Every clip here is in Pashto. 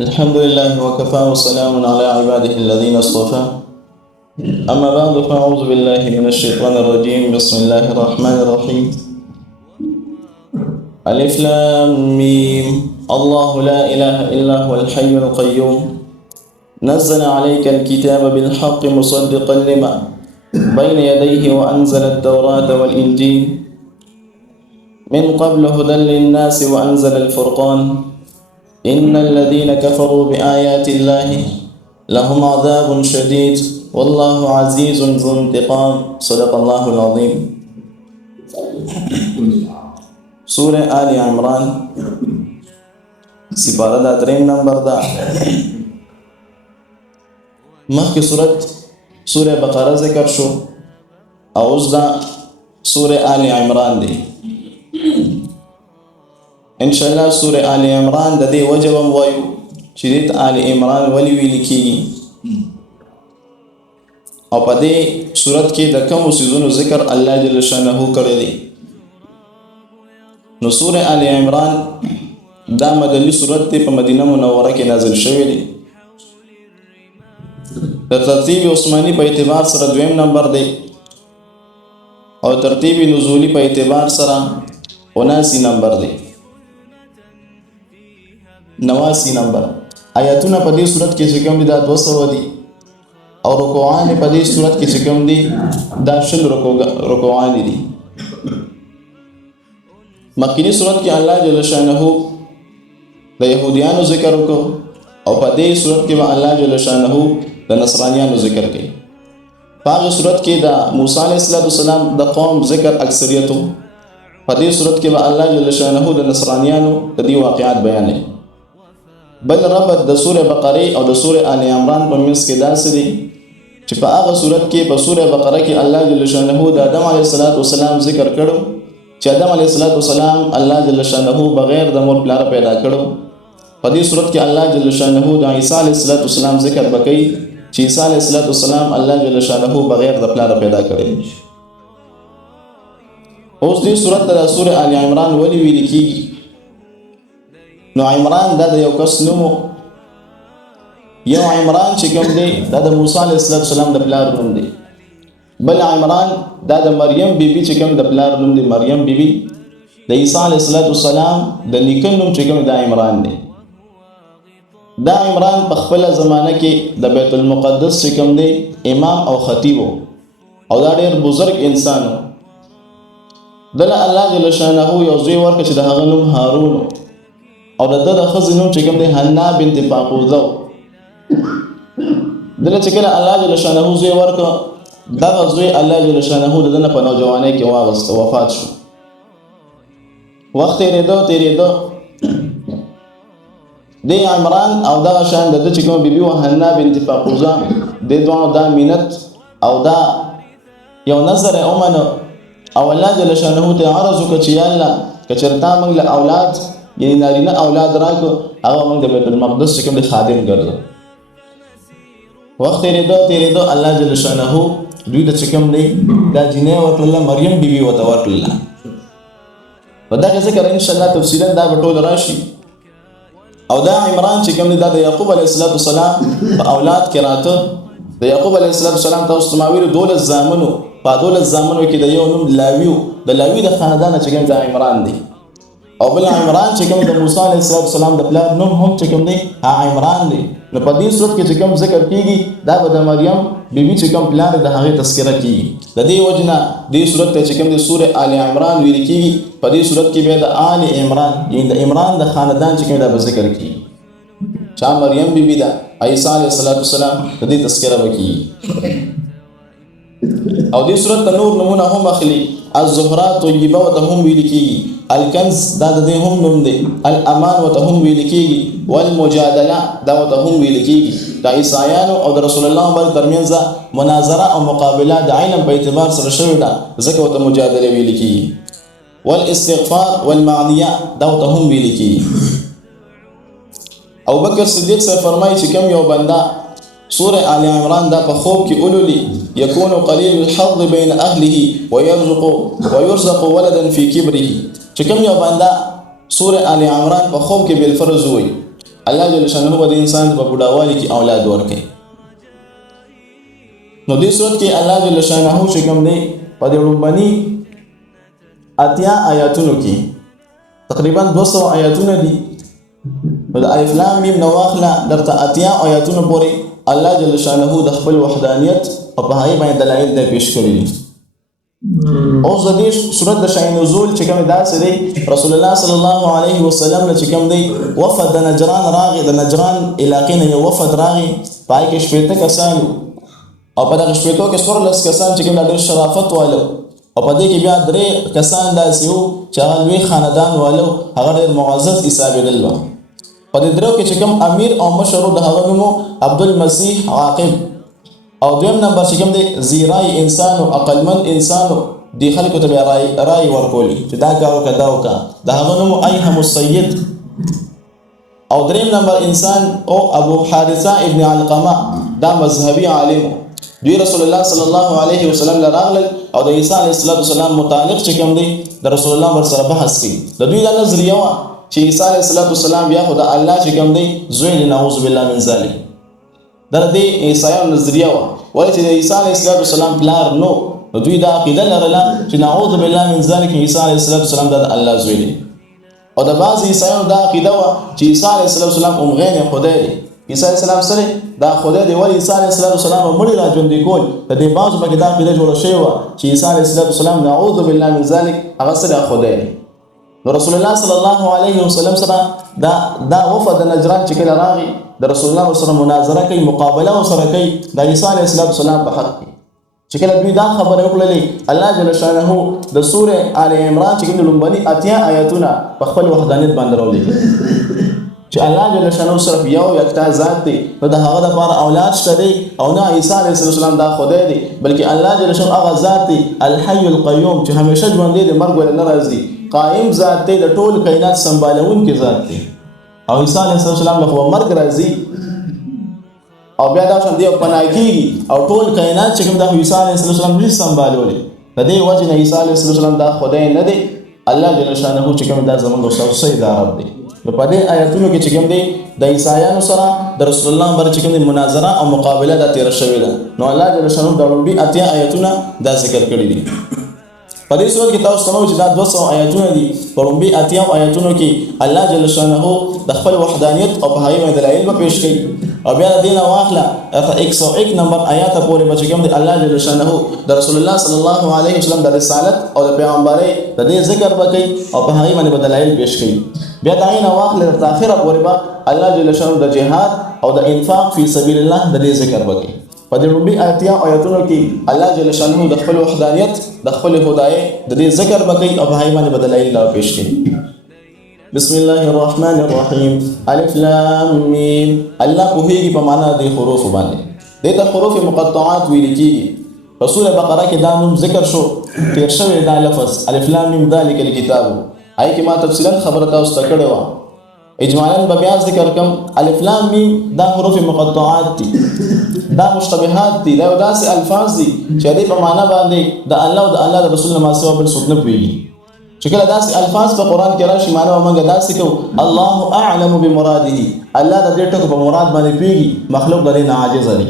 الحمد لله وكفى وسلام على عباده الذين اصطفى. أما بعد فأعوذ بالله من الشيطان الرجيم. بسم الله الرحمن الرحيم. ألف لام ميم. الله لا إله إلا هو الحي القيوم نزل عليك الكتاب بالحق مصدقا لما بين يديه وأنزل التوراة والإنجيل من قبل هدى للناس وأنزل الفرقان إن الذين كفروا بآيات الله لهم عذاب شديد والله عزيز ذو انتقام. صدق الله العظيم. سورة آل عمران سپارہ دا 3 نمبر دا. مخی سورة بقرة ذکر شو اوز دا سورة آل عمران دی. انشاءاللہ سورة آل عمران دا دی وجبم ویو چیدیت آل عمران ولی ویلی کیگی او پا دی صورت کی دا کم سیزونو ذکر اللہ جل شانہو کردی. نو سورة آل عمران دا مدلی صورت دی پا مدینہ منورہ کی نازل شوی دی. دا ترتیب عثمانی پا اعتبار سر 2 نمبر دی او ترتیب نزولی پا اعتبار سر 79 نمبر دی. 89 نمبر آیاتونه په دې صورت کې چې کوم دي دا 200 دي او رکوعان په دې صورت کې چې کوم دي دا 10 رکوعان دي. مخکینی صورت کې الله جل شانه د يهوديانو ذکر وکړو او په دې صورت کې به الله جل شانه د نصرانيانو ذکر کوي. په هغه صورت کې د موسی عليه السلام د قوم ذکر اکثریت په دې صورت کې به الله جل شانه د نصرانيانو د دې واقعات بیانوي. بل ربط د سوره بقره او د سوره آل عمران په منځ کې داسې دی چې په هغه صورت کې په سوره بقره کې الله جل شانه د آدم علیه السلام ذکر کړو چې آدم علیه السلام الله جل شانه بغیر د مور پلار پیدا کړو. په دې صورت کې الله جل شانه د عیسی علیه السلام ذکر وکړي چې عیسی علیه السلام الله جل شانه بغیر د پلار پیدا کړی. اوس دې صورت د سوره آل عمران ولی ویل کیږي. نو عمران دا د یو کس نومو. یو عمران چې کوم دی دا د موسی علیه السلام د پلار نوم دی. بل عمران دا د مریم بیبي چې کوم د پلار نوم دی مریم بیبي. د عیسی علیه السلام د نیکه نوم چې کوم دا عمران دی. دا عمران په خپل زمانه کې د بیت المقدس چې کوم دی امام او خطیب او دا ډېر بزرګ انسان و. دله الله جل شانه یو زوی ورکړ چې د هغه نوم هارون او د ښځې نوم چې کوم دی حنا بنت فاقوزه. دله چې کله الله جل شانه زوی ورکړ دغه زوی الله جل شانه د ده نه په نوجوانۍ کې واغسته وفات شو. وخت تېرېده دی عمران او دغه شان د ده چې کومه بیبي وه حنا بنت فاقوزه دې دواړو دا مینت او دا یو نظر یې ومنه او الله جل شانه ته عرض وکړه چې یا الله که چېرې تا موږ له اولاد یعنی نارینه اولاد راکړو هغه موږ د بیت المقدس چې کوم دی خادم ګرځو. وخت تېرېده الله جل شانه دوی ته چې کوم دی دا جینۍ ورکړله مریم بیبي ورته ورکړله. په دغه ذکر انشاءالله تفصیلا دا به ټول راشي. او دا عمران چې کوم دی دا د یعقوب علیه السلام په اولاد کې راته. د یعقوب علیه السلام تاسو ته ما ویلو 12 زامنو په 12 زامنو کې د یو نوم لاوي و. د لاوي د خاندانه چې کوم دا عمران دی. او بل عمران چې کوم د موسی علیه السلام د پلار نوم هم چې کوم دی عمران دی. نو په دې صورت کې چې کوم ذکر کیږي دا به د مریم بیبي چې کوم پلار د هغې تذکره کیږي. د دې وجې نه دې صورت ته چې کوم د سوره آل عمران ویل کیږي. په دې صورت کې بیا د آل عمران یعنې د عمران د خاندان چې کوم دا به ذکر کیږي. چا مریم بیبي ده عیسی علیه السلام د دې تذکره به کیږي. او دې صورت ته نور نمونه هم اخلي. الزهرا طیبه ورته هم ویل کیږي. الکنز دا د دې هم نوم دی. الامان ورته هم ویل کیږي. والمجادله دا ورته هم ویل کیږي. د عیسایانو او د رسول الله باندې ترمنځ مناظره او مقابله د علم په اعتبار سره شوې ده ځکه ورته مجادله ویل کیږي. والاستغفار والمعدیه دا ورته هم ویل کیږي. ابو بکر صدیق صاحب فرمایي چې کوم یو بنده سورة آل عمران دا په خوب کې اولولي يكون قليل الحظ بين أهله ويرزق ولدا في كبره. چې کوم یو بنده سورة آل عمران په خوب کې بالفرض وي الله جل شانه د انسان په بډاوالي کې اولاد ورکړي. نو دې صورت کې الله جل شانه چې کوم دی په دې لومبني اتیا آیاتونو کې تقریبا 200 آیاتونه دي. د الف لام میم نو واخله درته اتیا آیاتونو پورې الله جل شانه د خپل وحدانیت او په هغه باندې دلایل د پیش کړی دي. اوس د دې صورت د شای نزول چې کوم داسې دی، رسول الله صلی الله علیه وسلم چې کوم دی وفد د نجران راغی، د نجران علاقې نه یو وفد راغی، پای کې 80 کسان او په دغه 80 کې 14 کسان چې کوم د شرافت والو او په دې کې بیا 3 کسان داسې وو چې هغه لوی خاندان والو، هغه ډېر معزز حسابېدل. په دې درو کې چې کوم امیر او مشر د هغه نوم عبدالمسیح عاقب او دویم نمبر چې کوم دی زیرای انسان او عقلمن انسان دی خلکو ته رای ورکولی چې دا کار وکړه دا وکړه، د هغه نوم ایهم السید. او دریم نمبر انسان او ابو حارثه ابن علقمه دا مذهبي عالم. دوی رسول الله صلی الله علیه وسلم لراغل او د عیسی علیه السلام متعلق چې کوم دی د رسول الله ور سره بحث کړي. د دوی د نظریه وا چې عیسی علیه السلام بیا خدای الله چې کوم دی زوی نعوذ بالله من ذلک. در دې عیسایانو نظریه وا وایي چې عیسی علیه السلام پلار نو، دوی دا عقیده لرله چې نعوذ بالله من ذلک عیسی علیه السلام د الله زوی دی. او د بعض عیسایانو دا عقیده وا چې عیسی علیه السلام غیر خدای دی، عیسی علیه السلام سره دا خدای دی، ولی عیسی علیه السلام مړي را ژوندې کول. د دې بعضو پکې دا عقیده جوړه شوې وه چې عیسی علیه السلام نعوذ بالله من ذلک هغه سره خدای دی. نو رسول الله صلی الله علیه وسلم سره دا وفد نجران چې کله راغی د رسول الله سره مناظره کوي، مقابله سره کوي د عیسی علیه السلام په حق کې. چې کله دوی دا خبره وکړلې، الله جل شانه د سوره آل عمران چې کوم لومبني اتیا آیاتونه په خپل وحدانیت باندې راولي چې الله جل شانه صرف یو یکتا ذات دی، نو د هغه لپاره اولاد شته دی او نه عیسی علیه السلام دا خدای دی، بلکې الله جل شانه هغه ذات دی الحي القیوم چې همیشه ژوند دی، مرګ ول نه راځي، قائم ذات دی، د ټول کائنات سنبالونکی ذات دی. او عیسی علیه السلام له مرګ راځي او بیا دا شان دی پناه کیږي او ټول کائنات چې کوم د عیسی علیه السلام نه سنبالولي. د دې وجه نه عیسی علیه السلام دا خدای نه دی، الله جل شانه چې کوم دا زمونږ استاد سید عرب دی. نو په دې آیاتونو کې چې کوم دی د عیسایانو سره د رسول الله باندې چې کوم دی مناظره او مقابله د تیر شوې ده، نو الله جل شانه د لومبي اتیا آیاتونه دا ذکر کړی دي. په دې صورت کې تاسو ته چې دا 200 آیاتونه دي، په لومبي اتیا آیاتونو کې الله جل شانه د خپل وحدانیت او په هغه باندې دلایل په پیش کړي. او بیا د دې نه واخله 101 نمبر آیات پورې چې کوم دی الله جل شانه د رسول الله صلی الله علیه وسلم د رسالت او د پیغمبري د دې ذکر وکړي او په هغه باندې دلایل پیش کړي. بیا دا نه واخله تر اخره پورې به الله جل شانه د جهاد او د انفاق فی سبیل الله د دې ذکر وکړي. په دې لومبي آیاتونو کې الله جل شانه د خپل وحدانیت د خپل خدای د دې ذکر وکړي او په هغه باندې دلایل پیش کړي. بسم الله الرحمن الرحیم الف لام میم. الله په هیڅ په معنا د حروف باندې دته حروف مقطعات ویل کیږي. رسول بقره کې دا نوم ذکر شو، تیر شوی دا لفظ الف لام میم ذالک الکتاب، آی کې ما تفصیلا خبره تاسو ته کړې و. اجمالا به بیا ذکر کوم الف لام میم دا حروف مقطعات دي، دا مشتبهات دي، دا داسې الفاظ دي چې دې په معنا باندې د الله او د الله رسول ما سوا بل څوک نه پوهیږي. چې کله داسې الفاظ په قران کې راشي معنا موږ داسې کوو الله اعلم بمراده، الله د دې ټکو په مراد باندې پیږي، مخلوق د دې نه عاجز دی.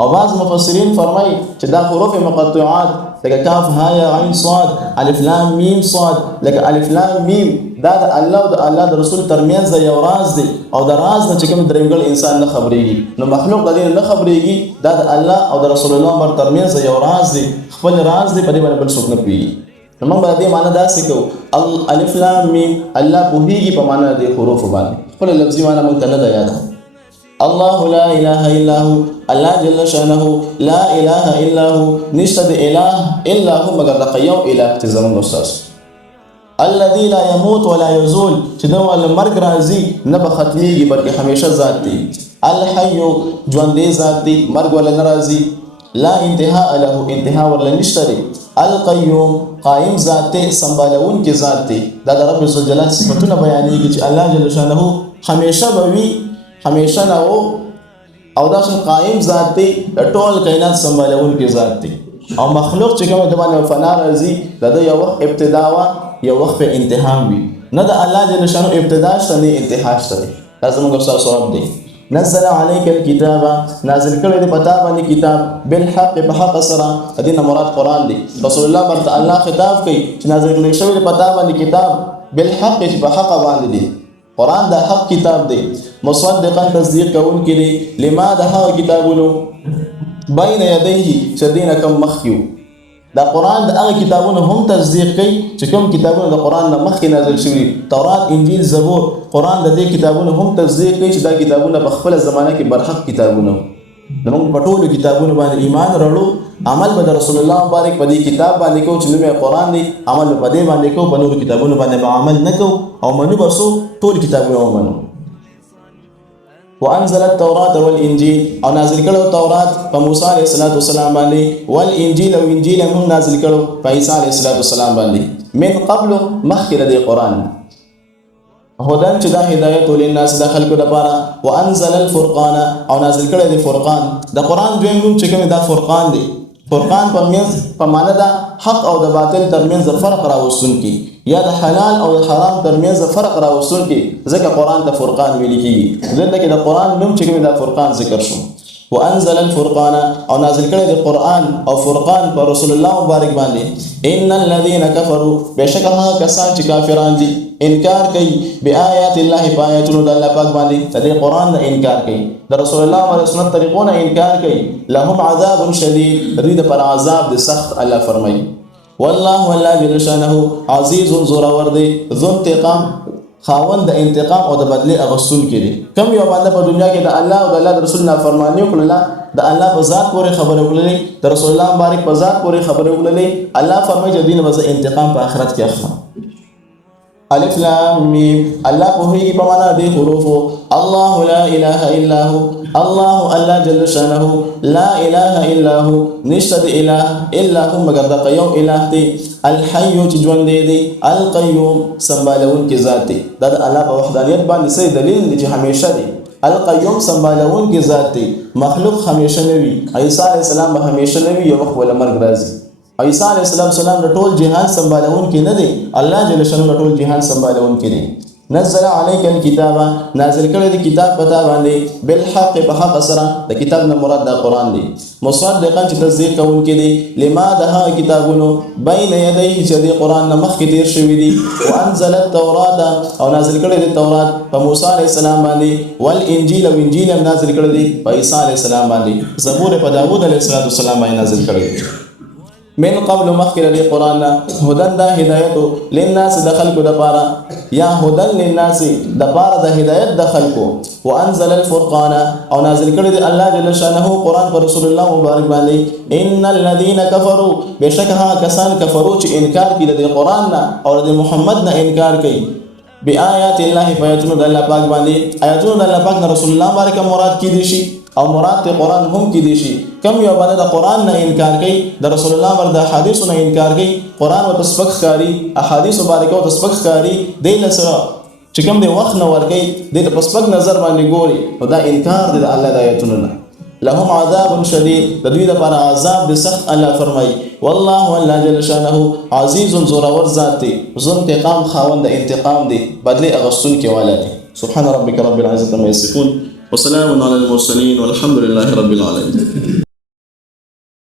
او بعض مفسرین فرمایي چې دا حروف مقطعات لکه کاف ها یا عین صاد الف لام میم صاد، لکه الف لام میم دا د الله او د الله د رسول ترمنځ یو راز دی او د راز نه چې کوم درېمګل انسان نه خبرېږي، نو مخلوق د دې نه خبرېږي، دا د الله او د رسول الله بر ترمنځ یو راز دی، خپل راز دی، په دې باندې بل څوک نه پیږي. نو موږ به دې معنا داسې کوو الف لام میم الله پوهیږي په معنا د حروف باندې، خپل لفظي معنا موږ ته نه ده یاده. الله لا اله الا هو، الله جل شانه لا اله الا هو، نشته د اله الا هو مگر د قیوم اله چې زموږ استاد. الذي لا يموت ولا يزول، چې دا ول مرګ راځي نه به ختميږي بلکې همیشه ذات دی. الحي ژوندې ذات دی، مرګ ول نه راځي. لا انتهاء له، انتها ورل نشته دی. القیوم قائم ذات دی، سنبالون کې ذات دی. دا د رب عز وجل صفاتونه بیانېږي چې الله جل شانه همیشه به وي، همیشه نه وو، او دا څنګه قائم ذات دی، د ټول کائنات سنبالون کې ذات دی. او مخلوق چې کوم د باندې فنا راځي، دا یو وخت ابتدا وا یو وخت په انتها وي، نه د الله جل شانه ابتدا شته نه انتها شته. دا زموږ استاد رب دی. نزل عليك الكتاب، نازل کړی دی پتا باندې کتاب بالحق، په حق سره. دینه مراد قران دی. رسول الله برته الله خطاب کوي چې نازل کړی شوی دی پتا باندې کتاب بالحق، چې په حق باندې دی. قران دا حق کتاب دی. مصدقا تصدیق کوونکی دی لما د هغه کتابونو بین یدیه چې دینه کم مخکیو. دا قران د هغه کتابونو هم تصدیق کوي چې کوم کتابونه د قران نه مخکې نازل شوي، تورات، انجیل، زبور. قران د دې کتابونو هم تصدیق کوي چې دا کتابونه په خپل زمانه کې برحق کتابونه. زموږ په ټولو کتابونو باندې ایمان راوړو، عمل به د رسول الله مبارک په دې کتاب باندې کوو چې نوم قران دی، عمل په دې باندې کوو، په نورو کتابونو باندې عمل نه کوو او منو برسو ټول کتابونه ومنو. وانزل التوراة والانجيل، او نازل کړو تورات په موسی علیه السلام باندې، والانجیل او انجیل هم نازل کړو په عیسی علیه السلام باندې. من قبل مخکې د قران هدن چې دا هدایت للناس د خلکو لپاره. وانزل الفرقان، او نازل کړی دی فرقان. د قران دویم نوم چې کوم دا فرقان دی. فرقان په معنا دا حق او د باطل ترمنځ فرق راوستونکی، یا د حلال او د حرام ترمنځ فرق راوستونکی، ځکه قران ته فرقان ویل کیږي. دلته کې د قران نوم چې کوم دا فرقان ذکر شو. وانزل الفرقان، او نازل کړی دی قران او فرقان په رسول الله مبارک باندې. ان الذين كفروا، بشک هغه کسان چې کافران دي، انکار کوي بآیات الله، پایاتونو د الله پاک باندې، د قران نه انکار کوي، د رسول الله او سنت طریقو نه انکار کوي. لهم عذاب شدید، رید پر عذاب د سخت. الله فرمایي والله الله جل شانه عزیز زورور دی، ذو انتقام، خاوند د انتقام او د بدله اغسطون کړي. کم یو باندې په دنیا کې د الله او د الله د رسول نافرمانی وکړه، د الله په ذات پورې خبره وکړلې، د رسول الله مبارک په ذات پورې خبره وکړلې. الله فرمایي چې دین وځه انتقام په آخرت کې اخلم. الف لام میم، الله په هیڅ په معنا دی حروف. الله لا اله الا هو، الله جل شانه لا اله الا هو، نشته اله الا هو مگر د یو اله دی. الحي چې ژوند دی، القيوم سنبالون کې ذات دی. دا د الله په وحدانیت باندې صحیح دلیل دی چې همیشه دی. القيوم سنبالون کې ذات دی، مخلوق همیشه نوي. عیسی علیه السلام به همیشه نوي، یو وخت ول مرګ راځي. عیسی علیه السلام د ټول جهان سنبالون کې نه دی، الله جل شانه ټول جهان سنبالون کې دی. نزل عليك الكتاب، نازل کړی دی کتاب پتا باندې بالحق، په حق سره. د کتاب نه مراد د قران دی. مصدقا چې تصدیق کوونکی دی لما د هغه کتابونو بین یدیه چې د قران نه مخکې تیر شوي دي. وانزل التوراة، او نازل کړی دی تورات په موسی علیه السلام باندې، والانجیل او انجیل هم نازل کړی دی په عیسی علیه السلام باندې. زبور په داوود علیه السلام باندې نازل کړی دی. من قبل مخکې د قران هدن دا هدایت للناس د خلکو لپاره، یا هدن للناس د پاره د هدایت د خلکو. وانزل الفرقان، او نازل کړی دی الله جل شانه قران پر رسول الله مبارک باندې. ان الذين كفروا، بشک هغه کسان کفرو چې انکار کوي د قران نه او د محمد نه انکار کوي. بآیات الله، فیاتونو د الله پاک باندې. آیاتونو د الله پاک نه رسول الله مبارک مراد کی دي شي او مراد ته قران هم کی دي شي. کم یو باندې د قران نه انکار کوي، د رسول الله مبارک د احادیث نه انکار کوي، قران او تسبق کاری، احادیث مبارکه او تسبق کاری دی لسره چې کوم دی وخت نه ورګي د تسبق نظر باندې ګوري، او دا انکار دی د الله د آیاتونو نه. لهم عذاب شدید، د دوی لپاره عذاب د سخت. الله فرمایي والله الله جل شانه عزیز زورور ذات دی، ذو انتقام، خاوند انتقام دی، بدله اغسطون کې والا دی. سبحان ربك رب العزة عما يصفون، وسلام على المرسلين، والحمد لله رب العالمين.